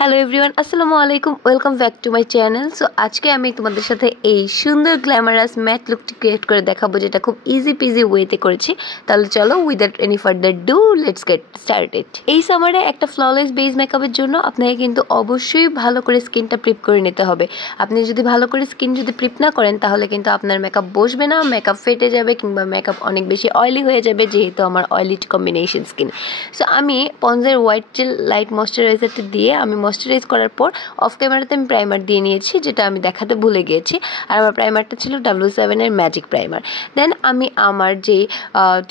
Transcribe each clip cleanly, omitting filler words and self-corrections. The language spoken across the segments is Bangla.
হ্যালো এভরিওয়ান, আসসালামু আলাইকুম, welcome back to my channel. So আজকে আমি তোমাদের সাথে এই সুন্দর গ্ল্যামারাস ম্যাট লুকটি ক্রিয়েট করে দেখাবো, যেটা খুব ইজি পিজি ওয়েতে করেছি। তাহলে চলো, without any further do, let's get started. এই সামারে একটা ফ্ললেস বেস মেকআপের জন্য আপনাকে কিন্তু অবশ্যই ভালো করে স্কিনটা প্রিপ করে নিতে হবে। আপনি যদি ভালো করে স্কিন প্রিপ না করেন, তাহলে কিন্তু আপনার মেকআপ বসবে না, মেকআপ ফেটে যাবে, কিংবা মেকআপ অনেক বেশি অয়েলি হয়ে যাবে, যেহেতু আমার অয়েলি কম্বিনেশন স্কিন। সো আমি পন্ডসের হোয়াইট জেল লাইট ময়শ্চারাইজারটা দিয়ে আমি ময়শ্চারাইজ করার পর অফ ক্যামেরাতে আমি প্রাইমার দিয়ে নিয়েছি, যেটা আমি দেখাতে ভুলে গিয়েছি। আর আমার প্রাইমারটা ছিল W7 এর ম্যাজিক প্রাইমার। দেন আমি আমার যে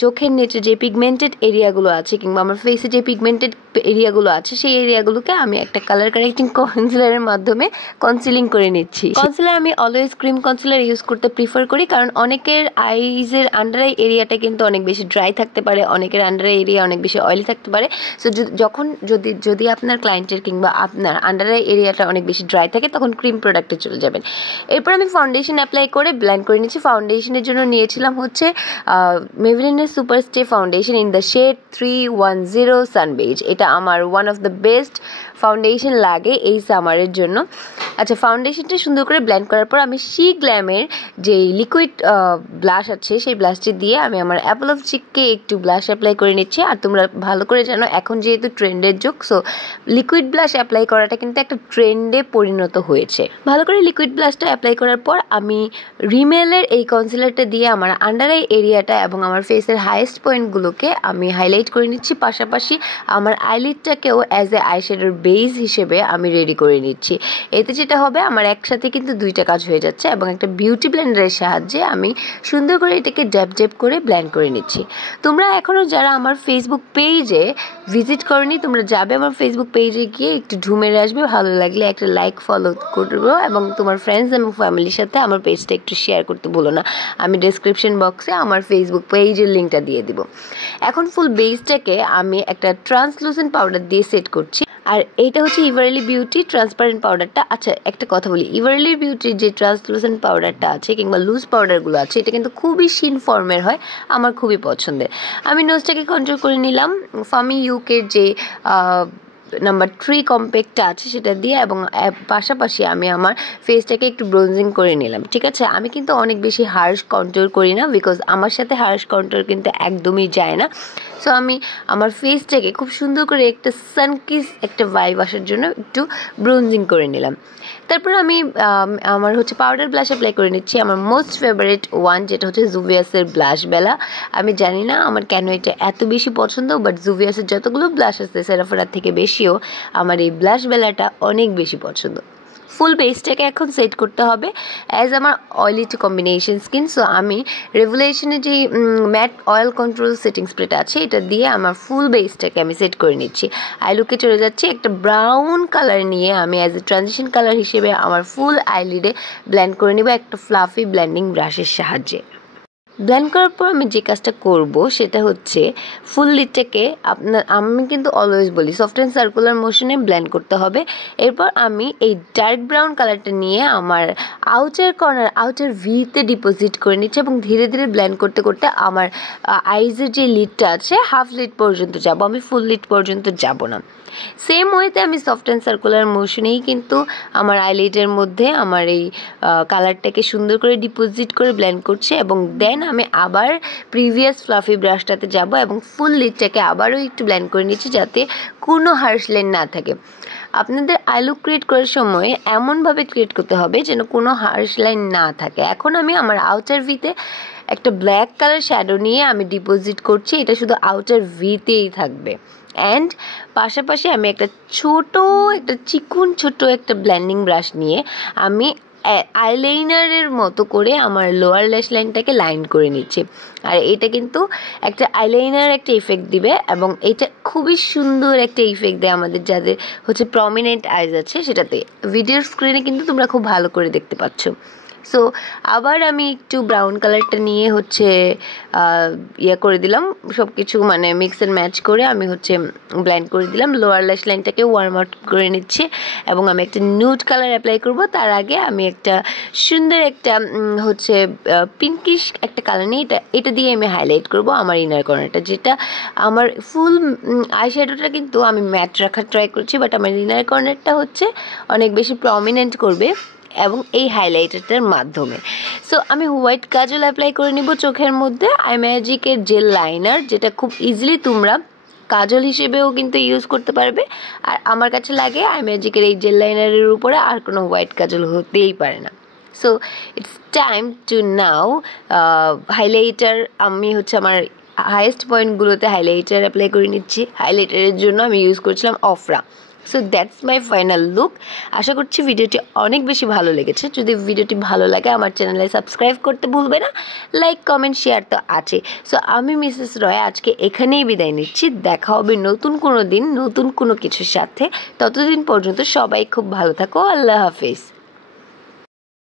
চোখের নিচে যে পিগমেন্টেড এরিয়াগুলো আছে, কিংবা আমার ফেসে যে পিগমেন্টেড এরিয়াগুলো আছে, সেই এরিয়াগুলোকে আমি একটা কালার কারেক্টিং কনসিলারের মাধ্যমে কনসিলিং করে নিচ্ছি। কনসিলার আমি অলওয়েজ ক্রিম কনসিলার ইউজ করতে প্রিফার করি, কারণ অনেকের আইজের আন্ডার আই এরিয়াটা কিন্তু অনেক বেশি ড্রাই থাকতে পারে, অনেকের আন্ডার আই এরিয়া অনেক বেশি অয়েলি থাকতে পারে। সো যদি আপনার ক্লায়েন্টের কিংবা আপনার আন্ডার আই এরিয়াটা অনেক বেশি ড্রাই থাকে, তখন ক্রিম প্রোডাক্টে চলে যাবেন। এরপর আমি ফাউন্ডেশন অ্যাপ্লাই করে ব্লেন্ড করে নিচ্ছি। ফাউন্ডেশনের জন্য নিয়েছিলাম হচ্ছে মেভলিনের super stay foundation in the shade 310 sun beige. এটা আমার one of the best foundation লাগে এই সামারের জন্য। আচ্ছা, ফাউন্ডেশনটা সুন্দর করে ব্লেন্ড করার পর আমি শি গ্ল্যামের যে লিকুইড ব্লাশ আছে, সেই ব্লাশটি দিয়ে আমি আমার অ্যাপল অফ চিককে একটু ব্লাশ অ্যাপ্লাই করে নিচ্ছি। আর তোমরা ভালো করে জানো, এখন যেহেতু ট্রেন্ডের যুগ, সো লিকুইড ব্লাশ অ্যাপ্লাই করাটা কিন্তু একটা ট্রেন্ডে পরিণত হয়েছে। ভালো করে লিকুইড ব্লাশটা অ্যাপ্লাই করার পর আমি রিমেলের এই কনসিলারটা দিয়ে আমার আন্ডার আই এরিয়াটা এবং আমার ফেসের হাইয়েস্ট পয়েন্টগুলোকে আমি হাইলাইট করে নিচ্ছি। পাশাপাশি আমার আইলিডটাকেও অ্যাজ এ আইশ্যাডোর বেস হিসেবে আমি রেডি করে নিচ্ছি। এতে যেটা হবে, আমার একসাথে কিন্তু দুইটা কাজ হয়ে যাচ্ছে, এবং একটা বিউটি ব্লেন্ডারের সাহায্যে আমি সুন্দর করে এটাকে ড্যাব ড্যাব করে ব্লেন্ড করে নিচ্ছি। তোমরা এখনও যারা আমার ফেসবুক পেজে ভিজিট করনি, তোমরা যাবে আমার ফেসবুক পেজে গিয়ে একটু ঢুমেরে আসবে, ভালো লাগলে একটা লাইক ফলো করবো, এবং তোমার ফ্রেন্ডস এবং ফ্যামিলির সাথে আমার পেজটা একটু শেয়ার করতে ভুলো না। আমি ডেসক্রিপশন বক্সে আমার ফেসবুক পেজের লিঙ্কটা দিয়ে দিব। এখন ফুল বেসটাকে আমি একটা ট্রান্সলুসেন্ট পাউডার দিয়ে সেট করছি। আর এইটা হচ্ছে ইভারলি বিউটি ট্রান্সপারেন্ট পাউডারটা। আচ্ছা, একটা কথা বলি, ইভারলি বিউটির যে ট্রান্সলুসেন্ট পাউডারটা আছে কিংবা লুজ পাউডারগুলো আছে, এটা কিন্তু খুবই শিন ফর্মের হয়, আমার খুবই পছন্দের। আমি নোজটাকে কন্ট্রোল করে নিলাম ফামি ইউকের যে নাম্বার 3 কম্প্যাক্টটা আছে সেটা দিয়ে, এবং পাশাপাশি আমি আমার ফেসটাকে একটু ব্রোনজিং করে নিলাম। ঠিক আছে, আমি কিন্তু অনেক বেশি হার্শ কন্ট্রোল করি না, বিকজ আমার সাথে হার্শ কন্ট্রোল কিন্তু একদমই যায় না। সো আমি আমার ফেসটাকে খুব সুন্দর করে একটা সানকিস একটা ভাইব আসার জন্য একটু ব্রোনজিং করে নিলাম। তারপর আমি আমার হচ্ছে পাউডার ব্লাশ অ্যাপ্লাই করে নিচ্ছি, আমার মোস্ট ফেভারিট ওয়ান, যেটা হচ্ছে জুভিয়াসের ব্লাশ বেলা। আমি জানি না আমার কেন এটা এত বেশি পছন্দ, বাট জুভিয়াসের যতগুলো ব্লাশ আছে সেরাফেরার থেকে বেশিও আমার এই ব্লাশ বেলাটা অনেক বেশি পছন্দ। ফুল বেসটাকে এখন সেট করতে হবে অ্যাজ আমার oily two combination skin. So আমি রেভুলেশনের যে ম্যাট অয়েল কন্ট্রোল সেটিং স্প্রেটা আছে, এটা দিয়ে আমার ফুল বেসটাকে আমি সেট করে নিচ্ছি। আইলুকে চলে যাচ্ছি একটা ব্রাউন কালার নিয়ে, আমি অ্যাজ এ ট্রানজিশন কালার হিসেবে আমার ফুল আইলিডে ব্লেন্ড করে নেব একটা ফ্লাফি ব্লেন্ডিং ব্রাশের সাহায্যে। ব্লেন্ড করার পর আমি যে কাজটা করব সেটা হচ্ছে ফুল লিডটাকে আমি কিন্তু অলওয়েজ বলি সফট অ্যান্ড সার্কুলার মোশনে ব্লেন্ড করতে হবে। এরপর আমি এই ডার্ক ব্রাউন কালারটা নিয়ে আমার আউটার কর্নার আউটার ভিতে ডিপোজিট করে নিচ্ছি, এবং ধীরে ধীরে ব্লেন্ড করতে করতে আমার আইজের যে লিডটা আছে হাফ লিড পর্যন্ত যাব, আমি ফুল লিড পর্যন্ত যাব না। সেম ওয়েতে আমি সফট অ্যান্ড সার্কুলার মোশনেই কিন্তু আমার আইলিডের মধ্যে আমার এই কালারটাকে সুন্দর করে ডিপোজিট করে ব্লেন্ড করছি, এবং দেন আমি আবার প্রিভিয়াস ফ্লাফি ব্রাশটাতে যাব এবং ফুল লিডটাকে আবারও একটু ব্লেন্ড করে নিচ্ছি, যাতে কোনো হার্শ লাইন না থাকে। আপনাদের আইলুক ক্রিয়েট করার সময় এমনভাবে ক্রিয়েট করতে হবে যেন কোনো হার্শ লাইন না থাকে। এখন আমি আমার আউটার ভিতে একটা ব্ল্যাক কালার শ্যাডো নিয়ে আমি ডিপোজিট করছি, এটা শুধু আউটার ভিতেই থাকবে। অ্যান্ড পাশাপাশি আমি একটা চিকুন ছোট একটা ব্লেন্ডিং ব্রাশ নিয়ে আমি আইলাইনারের মতো করে আমার লোয়ার ল্যাশ লাইনটাকে লাইন করে নিচ্ছি। আর এটা কিন্তু একটা আইলাইনার একটা ইফেক্ট দিবে, এবং এটা খুবই সুন্দর একটা ইফেক্ট দেয় আমাদের যাদের হচ্ছে প্রমিনেন্ট আইজ আছে সেটাতে। ভিডিওর স্ক্রিনে কিন্তু তোমরা খুব ভালো করে দেখতে পাচ্ছ। সো আবার আমি একটু ব্রাউন কালারটা নিয়ে হচ্ছে করে দিলাম, সব কিছু মানে মিক্স অ্যান্ড ম্যাচ করে আমি হচ্ছে ব্লেন্ড করে দিলাম। লোয়ার ল্যাশ লাইনটাকে ওয়ার্ম আউট করে নিচ্ছি এবং আমি একটা নিউড কালার অ্যাপ্লাই করব। তার আগে আমি একটা সুন্দর একটা হচ্ছে পিঙ্কিশ একটা কালার নিয়ে এটা দিয়ে আমি হাইলাইট করব আমার ইনার কর্নারটা, যেটা আমার ফুল আই শ্যাডোটা কিন্তু আমি ম্যাট রাখার ট্রাই করছি, বাট আমার ইনার কর্নারটা হচ্ছে অনেক বেশি প্রমিনেন্ট করবে এবং এই হাইলাইটারটার মাধ্যমে। সো আমি হোয়াইট কাজল অ্যাপ্লাই করে নিব চোখের মধ্যে। আই ম্যাজিকের জেল লাইনার, যেটা খুব ইজিলি তোমরা কাজল হিসেবেও কিন্তু ইউজ করতে পারবে। আর আমার কাছে লাগে আই ম্যাজিকের এই জেল লাইনারের উপরে আর কোনো হোয়াইট কাজল হতেই পারে না। So it's time to now highlighter. আমি হচ্ছে আমার হাইয়েস্ট পয়েন্টগুলোতে হাইলাইটার অ্যাপ্লাই করে নিচ্ছি। হাইলাইটারের জন্য আমি ইউজ করছিলাম অফরা। So that's my final look. আশা করছি ভিডিওটি অনেক বেশি ভালো লেগেছে। যদি ভিডিওটি ভালো লাগে আমার চ্যানেলে সাবস্ক্রাইব করতে ভুলবে না, লাইক কমেন্ট শেয়ার তো আছে। সো আমি মিসেস রয় আজকে এখানেই বিদায় নিচ্ছি। দেখা হবে নতুন কোনো দিন নতুন কোনো কিছুর সাথে। ততদিন পর্যন্ত সবাই খুব ভালো থাকো। আল্লাহ হাফেজ।